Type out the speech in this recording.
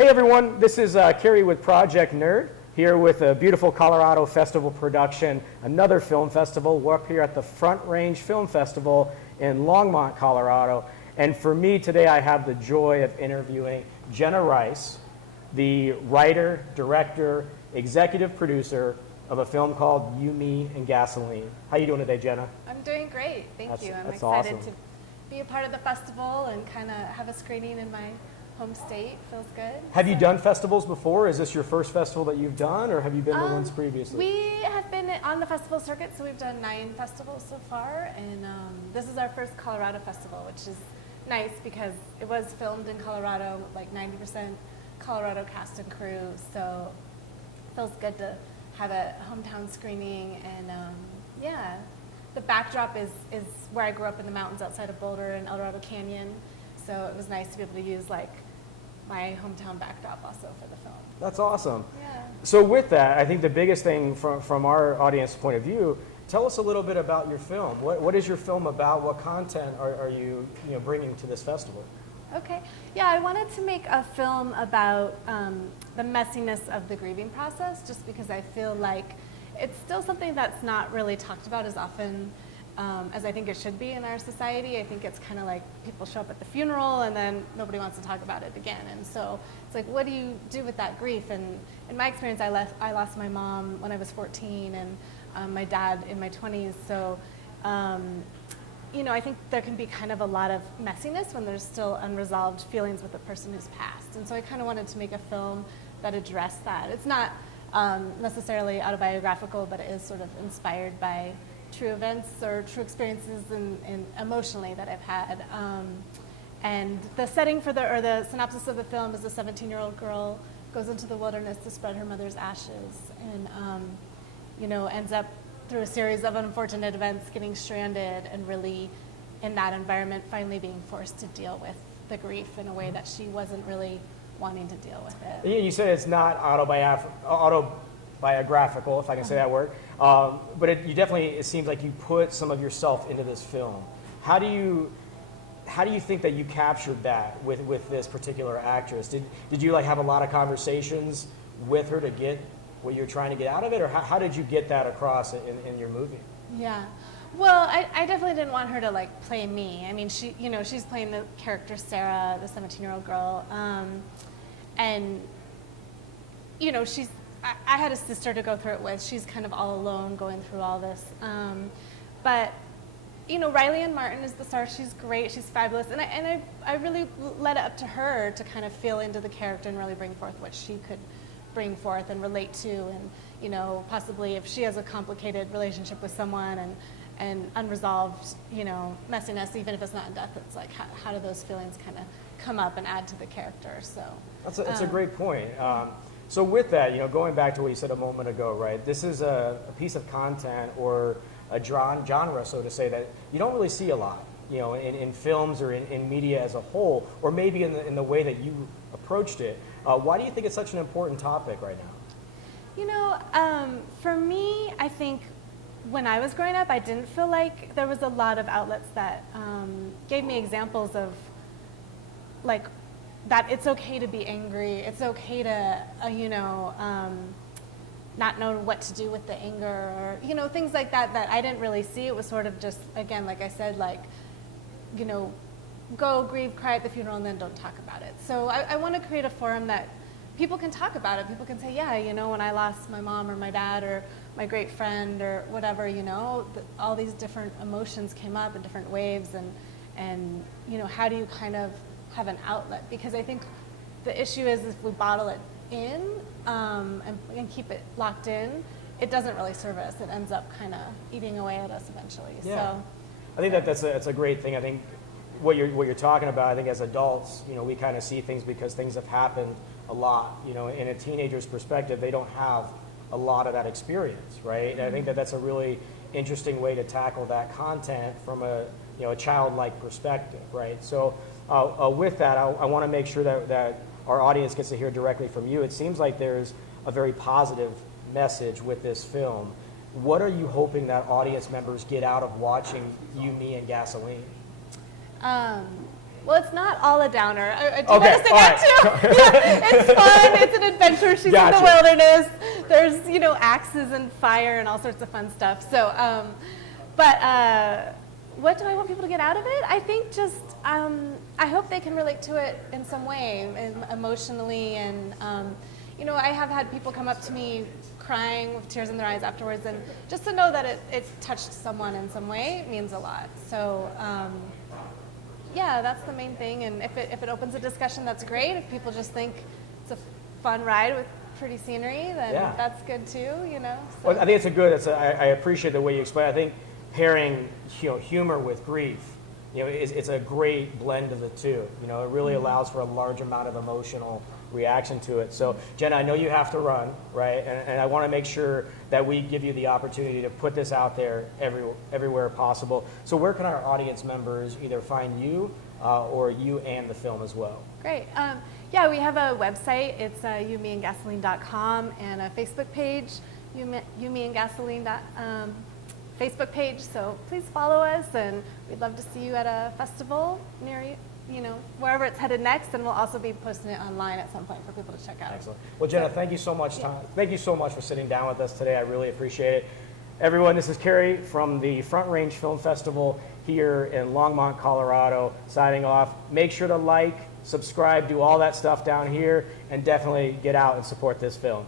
Hey everyone, this is Kerry with Project Nerd, here with a beautiful Colorado Festival production, another film festival. We're up here at the Front Range Film Festival in Longmont, Colorado. And for me today, I have the joy of interviewing Jenna Rice, the writer, director, executive producer of a film called You, Me, and Gasoline. How you doing today, Jenna? I'm doing great, thank you. I'm that's excited awesome. to be a part of the festival and kind of have a screening in my home state. Feels good. Have you done festivals before? Is this your first festival that you've done, or have you been to ones previously? We have been on the festival circuit, so we've done 9 festivals so far, and this is our first Colorado festival, which is nice because it was filmed in Colorado, like 90% Colorado cast and crew, so it feels good to have a hometown screening, and yeah. The backdrop is where I grew up in the mountains outside of Boulder and El Dorado Canyon, so it was nice to be able to use like my hometown backdrop also for the film. That's awesome. Yeah. So with that, I think the biggest thing from our audience point of view, tell us a little bit about your film. What is your film about? What content are you bringing to this festival? Okay. Yeah, I wanted to make a film about the messiness of the grieving process, just because I feel like it's still something that's not really talked about as often as I think it should be in our society. I think it's kind of like people show up at the funeral and then nobody wants to talk about it again. And so it's like, what do you do with that grief? And in my experience, I lost my mom when I was 14 and my dad in my 20s. So, I think there can be kind of a lot of messiness when there's still unresolved feelings with the person who's passed. And so I kind of wanted to make a film that addressed that. It's not necessarily autobiographical, but it is sort of inspired by true events or true experiences and emotionally that I've had. And the setting for the synopsis of the film is a 17-year-old girl goes into the wilderness to spread her mother's ashes and, ends up through a series of unfortunate events getting stranded and really in that environment finally being forced to deal with the grief in a way that she wasn't really wanting to deal with it. Yeah, you said it's not autobiographical, if I can say that word, but it seems like you put some of yourself into this film. How do you think that you captured that with this particular actress? Did you have a lot of conversations with her to get what you're trying to get out of it, or how did you get that across in your movie? Yeah. Well, I definitely didn't want her to play me. I mean, she's playing the character Sarah, the 17-year-old girl, and I had a sister to go through it with. She's kind of all alone going through all this, but Riley and Martin is the star. She's great. She's fabulous, and I really let it up to her to kind of feel into the character and really bring forth what she could bring forth and relate to, and possibly if she has a complicated relationship with someone and unresolved messiness, even if it's not in death, it's like how do those feelings kind of come up and add to the character? So that's a great point. So with that, going back to what you said a moment ago, right? This is a piece of content or a genre, so to say, that you don't really see a lot, in films or in media as a whole, or maybe in the way that you approached it. Why do you think it's such an important topic right now? For me, I think when I was growing up, I didn't feel like there was a lot of outlets that gave me examples of that it's okay to be angry, it's okay to not know what to do with the anger, or things like that I didn't really see. It was sort of just, again, like I said, go grieve, cry at the funeral, and then don't talk about it. So I want to create a forum that people can talk about it. People can say, yeah, when I lost my mom or my dad or my great friend or whatever, all these different emotions came up in different waves, and how do you kind of have an outlet? Because I think the issue is if we bottle it in and keep it locked in, it doesn't really serve us. It ends up kind of eating away at us eventually. Yeah. So I think that's a great thing. I think what you're talking about, I think as adults, we kind of see things because things have happened a lot. In a teenager's perspective, they don't have a lot of that experience, right? And I think that's a really interesting way to tackle that content from a childlike perspective, right? So with that, I want to make sure that our audience gets to hear directly from you. It seems like there's a very positive message with this film. What are you hoping that audience members get out of watching You, Me, and Gasoline? Well, it's not all a downer. I do Okay, want to say that too. Yeah, it's fun. It's an adventure. She's in Gotcha. the wilderness. There's, you know, axes and fire and all sorts of fun stuff. So, what do I want people to get out of it? I think just, I hope they can relate to it in some way, emotionally. And, you know, I have had people come up to me crying with tears in their eyes afterwards. And just to know that it touched someone in some way means a lot. So, yeah, that's the main thing. And if it opens a discussion, that's great. If people just think it's a fun ride with pretty scenery, then that's good too, you know. So. Well, I think it's a good, I appreciate the way you explain it. I think pairing, you know, humor with grief, you know, it's a great blend of the two. You know, it really allows for a large amount of emotional reaction to it. So, Jenna, I know you have to run, right? And I want to make sure that we give you the opportunity to put this out there everywhere possible. So where can our audience members either find you or you and the film as well? Great. Yeah, we have a website. It's youmeandgasoline.com and a Facebook page, You, Me and Gasoline Facebook page. So please follow us, and we'd love to see you at a festival near you. You know, wherever it's headed next, and we'll also be posting it online at some point for people to check out. Excellent. Well, Jenna, thank you so much. Thank you so much for sitting down with us today. I really appreciate it. Everyone, this is Kerry from the Front Range Film Festival here in Longmont, Colorado, signing off. Make sure to like, subscribe, do all that stuff down here, and definitely get out and support this film.